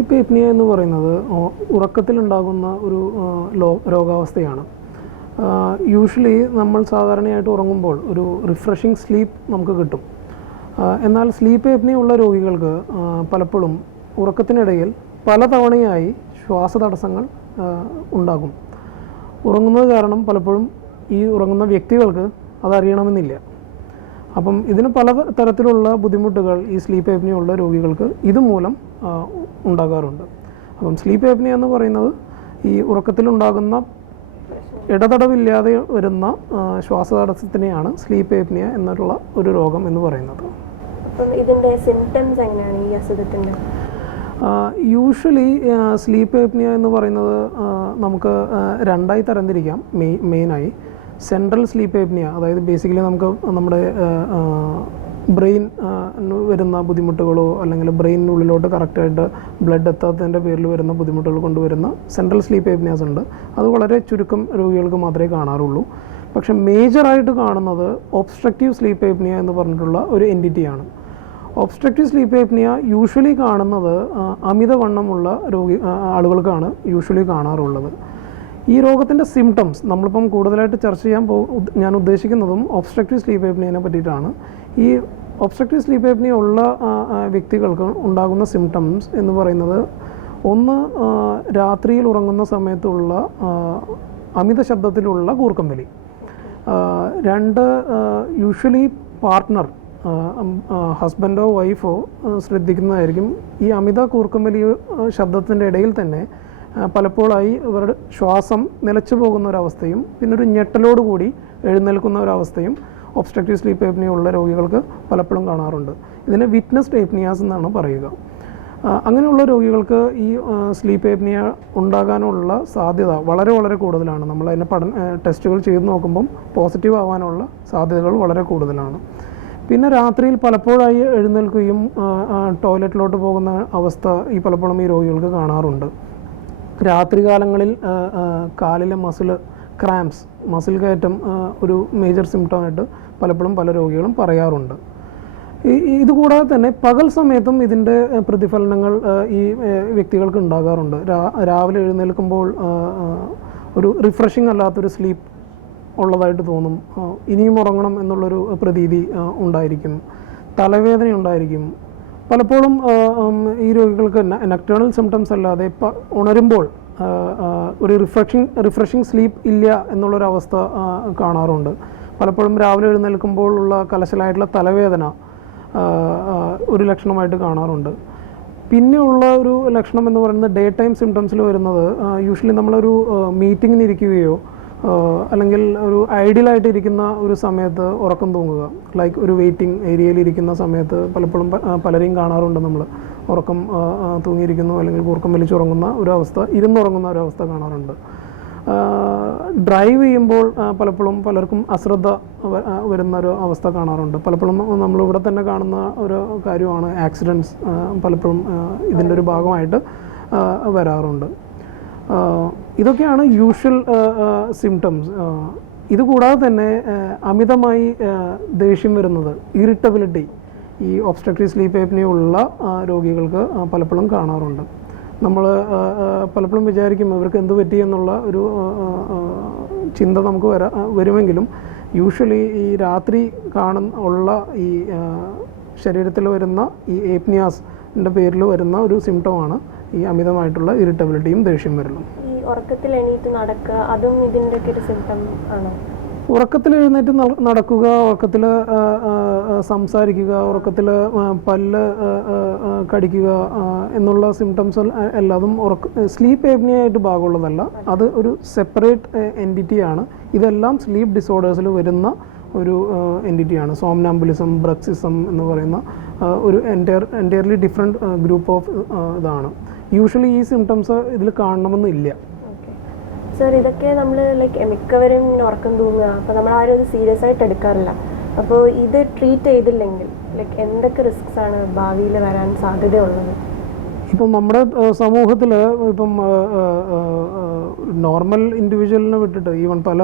Sleep apnoea എന്ന് പറയുന്നത് ഉറക്കത്തിലുണ്ടാകുന്ന ഒരു രോഗാവസ്ഥയാണ്. യൂഷ്വലി നമ്മൾ സാധാരണയായിട്ട് ഉറങ്ങുമ്പോൾ ഒരു റിഫ്രഷിംഗ് സ്ലീപ്പ് നമുക്ക് കിട്ടും. എന്നാൽ സ്ലീപ്പ് എപ്നിയ ഉള്ള രോഗികൾക്ക് പലപ്പോഴും ഉറക്കത്തിനിടയിൽ പലതവണയായി ശ്വാസതടസ്സങ്ങൾ തടസ്സങ്ങൾ ഉണ്ടാകും. ഉറങ്ങുന്നത് കാരണം പലപ്പോഴും ഈ ഉറങ്ങുന്ന വ്യക്തികൾക്ക് അതറിയണമെന്നില്ല അപ്പം ഇതിന് പല തരത്തിലുള്ള ബുദ്ധിമുട്ടുകൾ ഈ സ്ലീപ്പ് ഏപ്നിയ ഉള്ള രോഗികൾക്ക് ഇതുമൂലം ഉണ്ടാകാറുണ്ട്. അപ്പം സ്ലീപ്പ് ആപ്നിയ എന്ന് പറയുന്നത് ഈ ഉറക്കത്തിലുണ്ടാകുന്ന ഇടതടവില്ലാതെ വരുന്ന ശ്വാസതടസ്സത്തിനെയാണ് സ്ലീപ്പ് ഏപ്നിയ എന്നുള്ള ഒരു രോഗം എന്ന് പറയുന്നത്. സിംറ്റംസ് എങ്ങനെയാണ് ഈ യൂഷ്വലി സ്ലീപ്പ് ഏപ്നിയ എന്ന് പറയുന്നത് നമുക്ക് രണ്ടായി തരംതിരിക്കാം. മെയ് മെയിനായി. സെൻട്രൽ സ്ലീപ്പ് ഏപ്നിയ അതായത് ബേസിക്കലി നമുക്ക് നമ്മുടെ ബ്രെയിൻ വരുന്ന ബുദ്ധിമുട്ടുകളോ അല്ലെങ്കിൽ ബ്രെയിനിനുള്ളിലോട്ട് കറക്റ്റായിട്ട് ബ്ലഡ് എത്താത്തതിന്റെ പേരിൽ വരുന്ന ബുദ്ധിമുട്ടുകൾ കൊണ്ടുവരുന്ന സെൻട്രൽ സ്ലീപ്പ് ഏപ്നിയാസ് ഉണ്ട്. അത് വളരെ ചുരുക്കം രോഗികൾക്ക് മാത്രമേ കാണാറുള്ളൂ. പക്ഷേ മേജറായിട്ട് കാണുന്നത് ഒബ്സ്ട്രക്റ്റീവ് സ്ലീപ്പ് ഏപ്നിയ എന്ന് പറഞ്ഞിട്ടുള്ള ഒരു എന്റിറ്റിയാണ് ഒബ്സ്ട്രക്റ്റീവ് സ്ലീപ്പ് ഏപ്നിയ യൂഷ്വലി കാണുന്നത് അമിതവണ്ണമുള്ള രോഗി ആളുകൾക്കാണ് യൂഷ്വലി കാണാറുള്ളത്. ഈ രോഗത്തിന്റെ സിംറ്റംസ് നമ്മളിപ്പം കൂടുതലായിട്ട് ചർച്ച ചെയ്യാൻ പോ ഞാൻ ഉദ്ദേശിക്കുന്നതും ഒബ്സ്ട്രക്റ്റീവ് സ്ലീപ്പ് ഏപ്നിയനെ പറ്റിയിട്ടാണ്. ഈ ഒബ്സ്ട്രക്റ്റീവ് സ്ലീപ്പ് ഏപ്നിയ ഉള്ള വ്യക്തികൾക്ക് ഉണ്ടാകുന്ന സിംറ്റംസ് എന്ന് പറയുന്നത് ഒന്ന് രാത്രിയിൽ ഉറങ്ങുന്ന സമയത്തുള്ള അമിത ശബ്ദത്തിലുള്ള കൂർക്കം വലി രണ്ട് യൂഷ്വലി പാർട്ട്ണർ ഹസ്ബൻഡോ വൈഫോ ശ്രദ്ധിക്കുന്നതായിരിക്കും. ഈ അമിത കൂർക്കമ്പലി ശബ്ദത്തിന്റെ ഇടയിൽ തന്നെ പലപ്പോഴായി ഇവരുടെ ശ്വാസം നിലച്ചു പോകുന്ന ഒരവസ്ഥയും പിന്നെ ഒരു ഞെട്ടലോടുകൂടി എഴുന്നേൽക്കുന്ന ഒരവസ്ഥയും ഒബ്സ്ട്രക്റ്റീവ് സ്ലീപ്പ് ഏപ്നിയ ഉള്ള രോഗികൾക്ക് പലപ്പോഴും കാണാറുണ്ട്. ഇതിനെ വിറ്റ്നസ് ഏപ്നിയാസ് എന്നാണ് പറയുക. അങ്ങനെയുള്ള രോഗികൾക്ക് ഈ സ്ലീപ്പ് ഏപ്നിയ ഉണ്ടാകാനുള്ള സാധ്യത വളരെ വളരെ കൂടുതലാണ്. നമ്മൾ അതിനെ പഠന ടെസ്റ്റുകൾ ചെയ്ത് നോക്കുമ്പം പോസിറ്റീവ് ആവാനുള്ള സാധ്യതകൾ വളരെ കൂടുതലാണ്. പിന്നെ രാത്രിയിൽ പലപ്പോഴായി എഴുന്നേൽക്കുകയും ടോയ്ലറ്റിലോട്ട് പോകുന്ന അവസ്ഥ ഈ പലപ്പോഴും ഈ രോഗികൾക്ക് കാണാറുണ്ട്. രാത്രികാലങ്ങളിൽ കാലിലെ മസിൽ ക്രാംസ് മസിൽ കയറ്റം ഒരു മേജർ സിംറ്റമായിട്ട് പലപ്പോഴും പല രോഗികളും പറയാറുണ്ട്. ഇതുകൂടാതെ തന്നെ പകൽ സമയത്തും ഇതിന്റെ പ്രതിഫലനങ്ങൾ ഈ വ്യക്തികൾക്ക് ഉണ്ടാകാറുണ്ട്. രാവിലെ എഴുന്നേൽക്കുമ്പോൾ ഒരു റിഫ്രഷിംഗ് അല്ലാത്തൊരു സ്ലീപ്പ് ഉള്ളതായിട്ട് തോന്നും. ഇനിയും ഉറങ്ങണം എന്നുള്ളൊരു പ്രതീതി ഉണ്ടായിരിക്കും. തലവേദന ഉണ്ടായിരിക്കും. പലപ്പോഴും ഈ രോഗികൾക്ക് നക്റ്റേണൽ സിംറ്റംസ് അല്ലാതെ ഉണരുമ്പോൾ ഒരു റിഫ്രഷിങ് റിഫ്രഷിങ് സ്ലീപ്പ് ഇല്ല എന്നുള്ളൊരവസ്ഥ കാണാറുണ്ട്. പലപ്പോഴും രാവിലെ എഴുന്നേൽക്കുമ്പോഴുള്ള കലശലായിട്ടുള്ള തലവേദന ഒരു ലക്ഷണമായിട്ട് കാണാറുണ്ട്. പിന്നെയുള്ള ഒരു ലക്ഷണം എന്ന് പറയുന്നത് ഡേ ടൈം സിംറ്റംസിൽ വരുന്നത് യൂഷ്വലി നമ്മളൊരു മീറ്റിങ്ങിന് ഇരിക്കുകയോ അല്ലെങ്കിൽ ഒരു ഐഡിയലായിട്ട് ഇരിക്കുന്ന ഒരു സമയത്ത് ഉറക്കം തൂങ്ങുക. ലൈക്ക് ഒരു വെയിറ്റിംഗ് ഏരിയയിൽ ഇരിക്കുന്ന സമയത്ത് പലപ്പോഴും പലരെയും കാണാറുണ്ട് നമ്മൾ ഉറക്കം തൂങ്ങിയിരിക്കുന്നു അല്ലെങ്കിൽ കൂർക്കം വലിച്ചുറങ്ങുന്ന ഒരു അവസ്ഥ ഇരുന്നുറങ്ങുന്ന ഒരു അവസ്ഥ കാണാറുണ്ട് ഡ്രൈവ് ചെയ്യുമ്പോൾ പലപ്പോഴും പലർക്കും അശ്രദ്ധ വരുന്ന ഒരു അവസ്ഥ കാണാറുണ്ട്. പലപ്പോഴും നമ്മളിവിടെ തന്നെ കാണുന്ന ഒരു കാര്യമാണ് ആക്സിഡന്റ്സ് പലപ്പോഴും ഇതിന്റെ ഒരു ഭാഗമായിട്ട് വരാറുണ്ട്. ഇതൊക്കെയാണ് യൂഷ്വൽ സിംറ്റംസ് ഇതുകൂടാതെ തന്നെ അമിതമായി ദേഷ്യം വരുന്നത് ഇറിറ്റബിലിറ്റി ഈ ഒബ്സ്ട്രക്റ്റീവ് സ്ലീപ്പ് ഏപ്നിയ ഉള്ള രോഗികൾക്ക് പലപ്പോഴും കാണാറുണ്ട്. നമ്മൾ പലപ്പോഴും വിചാരിക്കും ഇവർക്ക് എന്ത് പറ്റി എന്നുള്ള ഒരു ചിന്ത നമുക്ക് വരാ വരുമെങ്കിലും യൂഷ്വലി ഈ രാത്രി കാണുന്ന ഉള്ള ഈ ശരീരത്തിൽ വരുന്ന ഈ ഏപ്നിയാസിന്റെ പേരിൽ വരുന്ന ഒരു സിംറ്റമാണ് ഈ അമിതമായിട്ടുള്ള ഇറിറ്റബിലിറ്റിയും ദേഷ്യം വരലും. ഈ ഉറക്കത്തിൽ എണീറ്റ് നടക്കുക അതും ഇതിന്റെ ഒരു സിംറ്റം ആണോ? ഉറക്കത്തിൽ എഴുന്നേറ്റ് നടക്കുക ഉറക്കത്തിൽ സംസാരിക്കുക ഉറക്കത്തിൽ പല്ല് കടിക്കുക എന്നുള്ള സിംറ്റംസ് എല്ലാതും ഉറക്ക സ്ലീപ്പ് ഏപ്നിയായിട്ട് ഭാഗമുള്ളതല്ല. അത് ഒരു സെപ്പറേറ്റ് എന്റിറ്റിയാണ് ഇതെല്ലാം സ്ലീപ്പ് ഡിസോർഡേഴ്സിൽ വരുന്ന ഒരു എന്റിറ്റിയാണ് സോംനാംബുലിസം ബ്രക്സിസം എന്ന് പറയുന്ന ഒരു entire entirely different group of ഇതാണ്. യൂഷ്വലി ഈ സിംറ്റംസ് ഇതിൽ കാണണമെന്നില്ല. സർ ഇതൊക്കെ നമ്മൾ ലൈക്ക് മിക്കവരും ഇങ്ങനെ ഉറക്കം തൂങ്ങുക. അപ്പോൾ നമ്മൾ ആരും ഇത് സീരിയസ് ആയിട്ട് എടുക്കാറില്ല. അപ്പോൾ ഇത് ട്രീറ്റ് ചെയ്തില്ലെങ്കിൽ ലൈക്ക് എന്തൊക്കെ റിസ്ക്സ് ആണ് ഭാവിയിൽ വരാൻ സാധ്യതയുള്ളത്? ഇപ്പം നമ്മുടെ സമൂഹത്തിൽ ഇപ്പം നോർമൽ ഇൻഡിവിജ്വലിനെ വിട്ടിട്ട് ഈവൻ പല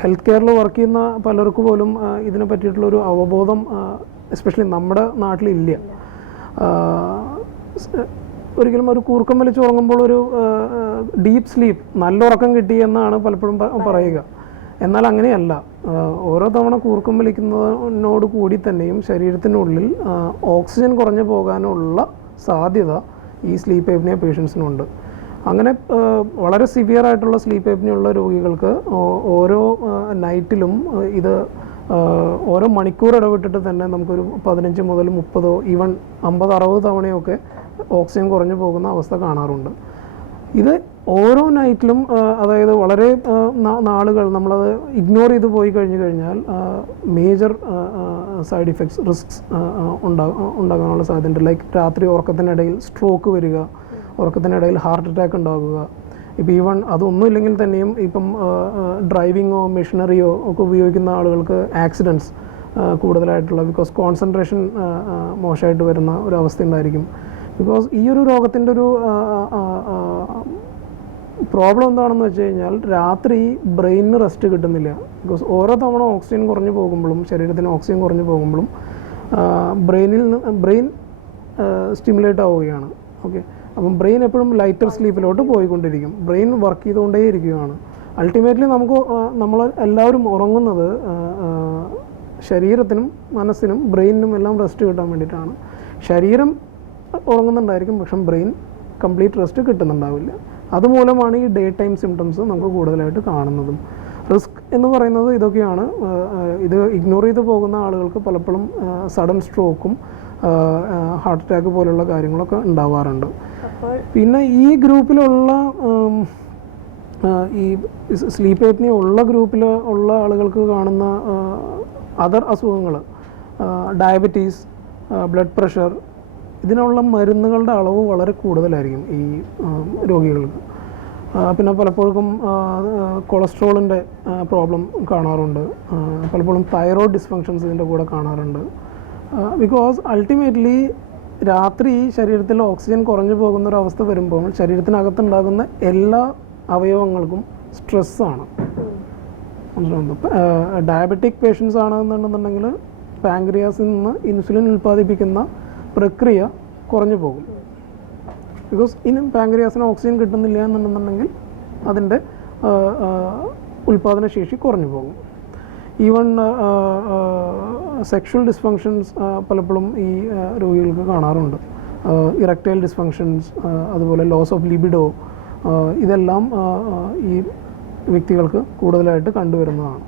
ഹെൽത്ത് കെയറിൽ വർക്ക് ചെയ്യുന്ന പലർക്ക് പോലും ഇതിനെ പറ്റിയിട്ടുള്ളൊരു അവബോധം എസ്പെഷ്യലി നമ്മുടെ നാട്ടിലില്ല. ഒരിക്കലും ഒരു കൂർക്കം വലിച്ച് ഉറങ്ങുമ്പോൾ ഒരു ഡീപ്പ് സ്ലീപ്പ് നല്ല ഉറക്കം കിട്ടി എന്നാണ് പലപ്പോഴും പറയുക. എന്നാൽ അങ്ങനെയല്ല. ഓരോ തവണ കൂർക്കം വലിക്കുന്നതിനോട് കൂടി തന്നെയും ശരീരത്തിനുള്ളിൽ ഓക്സിജൻ കുറഞ്ഞു പോകാനുള്ള സാധ്യത ഈ സ്ലീപ്പ് എപ്നിയ പേഷ്യൻസിനുണ്ട് അങ്ങനെ വളരെ സിവിയർ ആയിട്ടുള്ള സ്ലീപ്പ് എപ്നിയ ഉള്ള രോഗികൾക്ക് ഓരോ നൈറ്റിലും ഇത് ഓരോ മണിക്കൂർ ഇടവിട്ടിട്ട് തന്നെ നമുക്കൊരു പതിനഞ്ച് മുതൽ മുപ്പതോ ഈവൻ അമ്പത് അറുപത് തവണയൊക്കെ ഓക്സിജൻ കുറഞ്ഞു പോകുന്ന അവസ്ഥ കാണാറുണ്ട്. ഇത് ഓരോ നൈറ്റിലും അതായത് വളരെ നാളുകൾ നമ്മളത് ഇഗ്നോർ ചെയ്ത് പോയി കഴിഞ്ഞു കഴിഞ്ഞാൽ മേജർ സൈഡ് ഇഫക്ട്സ് റിസ്ക്സ് ഉണ്ടാകും ഉണ്ടാകാനുള്ള സാധ്യതയുണ്ട്. ലൈക്ക് രാത്രി ഉറക്കത്തിനിടയിൽ സ്ട്രോക്ക് വരിക ഉറക്കത്തിനിടയിൽ ഹാർട്ട് അറ്റാക്ക് ഉണ്ടാകുക. ഇപ്പോൾ ഈവൺ അതൊന്നും ഇല്ലെങ്കിൽ തന്നെയും ഇപ്പം ഡ്രൈവിങ്ങോ മെഷീനറിയോ ഒക്കെ ഉപയോഗിക്കുന്ന ആളുകൾക്ക് ആക്സിഡന്റ്സ് കൂടുതലായിട്ടുള്ള ബിക്കോസ് കോൺസെൻട്രേഷൻ മോശമായിട്ട് വരുന്ന ഒരു അവസ്ഥ ഉണ്ടായിരിക്കും. ബിക്കോസ് ഈ ഒരു രോഗത്തിന്റെ ഒരു പ്രോബ്ലം എന്താണെന്ന് വെച്ച് കഴിഞ്ഞാൽ രാത്രി ബ്രെയിനിന് റെസ്റ്റ് കിട്ടുന്നില്ല. ബിക്കോസ് ഓരോ തവണ ഓക്സിജൻ കുറഞ്ഞു പോകുമ്പോഴും ശരീരത്തിന് ഓക്സിജൻ കുറഞ്ഞു പോകുമ്പോഴും ബ്രെയിനിൽ നിന്ന് ബ്രെയിൻ സ്റ്റിമുലേറ്റ് ആവുകയാണ്. ഓക്കെ അപ്പം ബ്രെയിൻ എപ്പോഴും ലൈറ്റർ സ്ലീപ്പിലോട്ട് പോയിക്കൊണ്ടിരിക്കും. ബ്രെയിൻ വർക്ക് ചെയ്തുകൊണ്ടേ ഇരിക്കുകയാണ് അൾട്ടിമേറ്റ്ലി നമുക്ക് നമ്മൾ എല്ലാവരും ഉറങ്ങുന്നത് ശരീരത്തിനും മനസ്സിനും ബ്രെയിനിനും എല്ലാം റെസ്റ്റ് കിട്ടാൻ വേണ്ടിയിട്ടാണ്. ശരീരം ഉറങ്ങുന്നുണ്ടായിരിക്കും. പക്ഷെ ബ്രെയിൻ കംപ്ലീറ്റ് റെസ്റ്റ് കിട്ടുന്നുണ്ടാവില്ല. അതുമൂലമാണ് ഈ ഡേ ടൈം സിംറ്റംസ് നമുക്ക് കൂടുതലായിട്ട് കാണുന്നതും. റിസ്ക് എന്ന് പറയുന്നത് ഇതൊക്കെയാണ്. ഇത് ഇഗ്നോർ ചെയ്ത് പോകുന്ന ആളുകൾക്ക് പലപ്പോഴും സഡൻ സ്ട്രോക്കും ഹാർട്ട് അറ്റാക്ക് പോലുള്ള കാര്യങ്ങളൊക്കെ ഉണ്ടാവാറുണ്ട്. പിന്നെ ഈ ഗ്രൂപ്പിലുള്ള ഈ സ്ലീപ്പ് എപ്നിയ ഉള്ള ഗ്രൂപ്പിൽ ഉള്ള ആളുകൾക്ക് കാണുന്ന അതർ അസുഖങ്ങൾ ഡയബറ്റീസ് ബ്ലഡ് പ്രഷർ ഇതിനുള്ള മരുന്നുകളുടെ അളവ് വളരെ കൂടുതലായിരിക്കും ഈ രോഗികൾക്ക്. പിന്നെ പലപ്പോഴും കൊളസ്ട്രോളിന്റെ പ്രോബ്ലം കാണാറുണ്ട്. പലപ്പോഴും തൈറോയ്ഡ് ഡിസ്ഫങ്ഷൻസ് ഇതിന്റെ കൂടെ കാണാറുണ്ട്. ബിക്കോസ് അൾട്ടിമേറ്റ്ലി രാത്രി ശരീരത്തിൽ ഓക്സിജൻ കുറഞ്ഞു പോകുന്ന ഒരു അവസ്ഥ വരുമ്പോൾ ശരീരത്തിനകത്തുണ്ടാകുന്ന എല്ലാ അവയവങ്ങൾക്കും സ്ട്രെസ്സാണ് ഡയബറ്റിക് പേഷ്യൻസ് ആണെന്നുണ്ടെന്നുണ്ടെങ്കിൽ പാങ്ക്രിയാസിൽ നിന്ന് ഇൻസുലിൻ ഉൽപ്പാദിപ്പിക്കുന്ന പ്രക്രിയ കുറഞ്ഞു പോകും. ബിക്കോസ് ഇനി പാങ്ക്രിയാസിന് ഓക്സിജൻ കിട്ടുന്നില്ല എന്നുണ്ടെന്നുണ്ടെങ്കിൽ അതിന്റെ ഉൽപ്പാദനശേഷി കുറഞ്ഞു പോകും. ഈവൺ സെക്ഷൽ ഡിസ്ഫങ്ഷൻസ് പലപ്പോഴും ഈ രോഗികൾക്ക് കാണാറുണ്ട്. ഇറക്ടൈൽ ഡിസ്ഫങ്ഷൻസ് അതുപോലെ ലോസ് ഓഫ് ലിബിഡോ ഇതെല്ലാം ഈ വ്യക്തികൾക്ക് കൂടുതലായിട്ട് കണ്ടുവരുന്നതാണ്.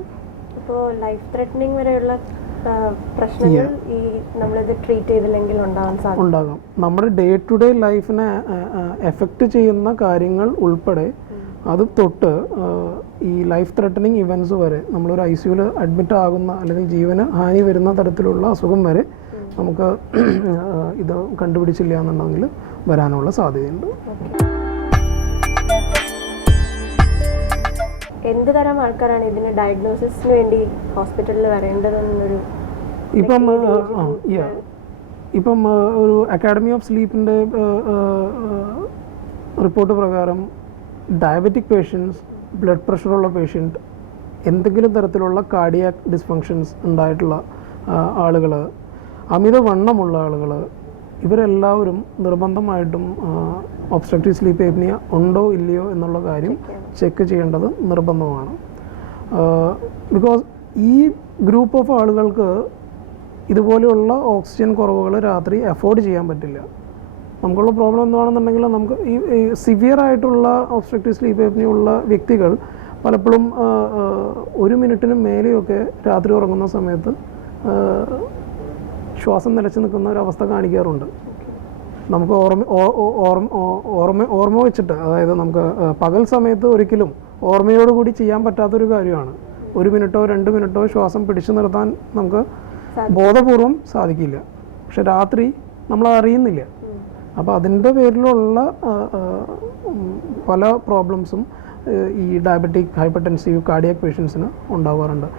ഇപ്പോൾ ലൈഫ് ത്രെറ്റനിങ് വരെയുള്ള പ്രശ്നങ്ങൾ ഈ നമ്മളിത് ട്രീറ്റ് ചെയ്തില്ലെങ്കിൽ സാധ്യത? ഉണ്ടാകാം. നമ്മുടെ ഡേ ടു ഡേ ലൈഫിനെ എഫക്റ്റ് ചെയ്യുന്ന കാര്യങ്ങൾ ഉൾപ്പെടെ അത് തൊട്ട് ഈ ലൈഫ് ത്രെട്ടനിങ് ഇവൻസ് വരെ നമ്മളൊരു ഐ സിയുയിൽ അഡ്മിറ്റ് ആകുന്ന അല്ലെങ്കിൽ ജീവന് ഹാനി വരുന്ന തരത്തിലുള്ള അസുഖം വരെ നമുക്ക് ഇത് കണ്ടുപിടിച്ചില്ല എന്നുണ്ടെങ്കിൽ വരാനുള്ള സാധ്യതയുണ്ട്. എന്ത് തരം ആൾക്കാരാണ് ഇതിന് ഡയഗ്നോസിസിന് വേണ്ടി ഹോസ്പിറ്റലിൽ വരേണ്ടതെന്നൊരു ഇപ്പം ഇപ്പം ഒരു അക്കാഡമി ഓഫ് സ്ലീപ്പിന്റെ റിപ്പോർട്ട് പ്രകാരം ഡയബറ്റിക് പേഷ്യൻസ് ബ്ലഡ് പ്രഷറുള്ള പേഷ്യന്റ് എന്തെങ്കിലും തരത്തിലുള്ള കാർഡിയാക് ഡിസ്ഫങ്ഷൻസ് ഉണ്ടായിട്ടുള്ള ആളുകൾ അമിതവണ്ണമുള്ള ആളുകൾ ഇവരെല്ലാവരും നിർബന്ധമായിട്ടും ഒബ്സ്ട്രക്റ്റീവ് സ്ലീപ്പ് ഏപ്നിയ ഉണ്ടോ ഇല്ലയോ എന്നുള്ള കാര്യം ചെക്ക് ചെയ്യേണ്ടത് നിർബന്ധമാണ്. ബിക്കോസ് ഈ ഗ്രൂപ്പ് ഓഫ് ആളുകൾക്ക് ഇതുപോലെയുള്ള ഓക്സിജൻ കുറവുകൾ രാത്രി അഫോർഡ് ചെയ്യാൻ പറ്റില്ല. നമുക്കുള്ള പ്രോബ്ലം എന്താണെന്നുണ്ടെങ്കിൽ നമുക്ക് ഈ സിവിയർ ആയിട്ടുള്ള ഒബ്സ്ട്രക്റ്റീവ് സ്ലീപ്പ് ഏപ്നിയ ഉള്ള വ്യക്തികൾ പലപ്പോഴും ഒരു മിനിറ്റിന് മേലെയൊക്കെ രാത്രി ഉറങ്ങുന്ന സമയത്ത് ശ്വാസം നിലച്ചു നിൽക്കുന്ന ഒരു അവസ്ഥ കാണിക്കാറുണ്ട്. നമുക്ക് ഓർമ്മ ഓർമ്മ ഓർമ്മ ഓർമ്മ വെച്ചിട്ട് അതായത് നമുക്ക് പകൽ സമയത്ത് ഒരിക്കലും ഓർമ്മയോടുകൂടി ചെയ്യാൻ പറ്റാത്തൊരു കാര്യമാണ്. ഒരു മിനിറ്റോ രണ്ട് മിനിറ്റോ ശ്വാസം പിടിച്ചു നിർത്താൻ നമുക്ക് ബോധപൂർവം സാധിക്കില്ല. പക്ഷെ രാത്രി നമ്മൾ അറിയുന്നില്ല. അപ്പോൾ അതിന്റെ പേരിലുള്ള പല പ്രോബ്ലംസും ഈ ഡയബറ്റിക് ഹൈപ്പർ ടെൻസീവ് കാർഡിയക് പേഷ്യൻസിന് ഉണ്ടാവാറുണ്ട്.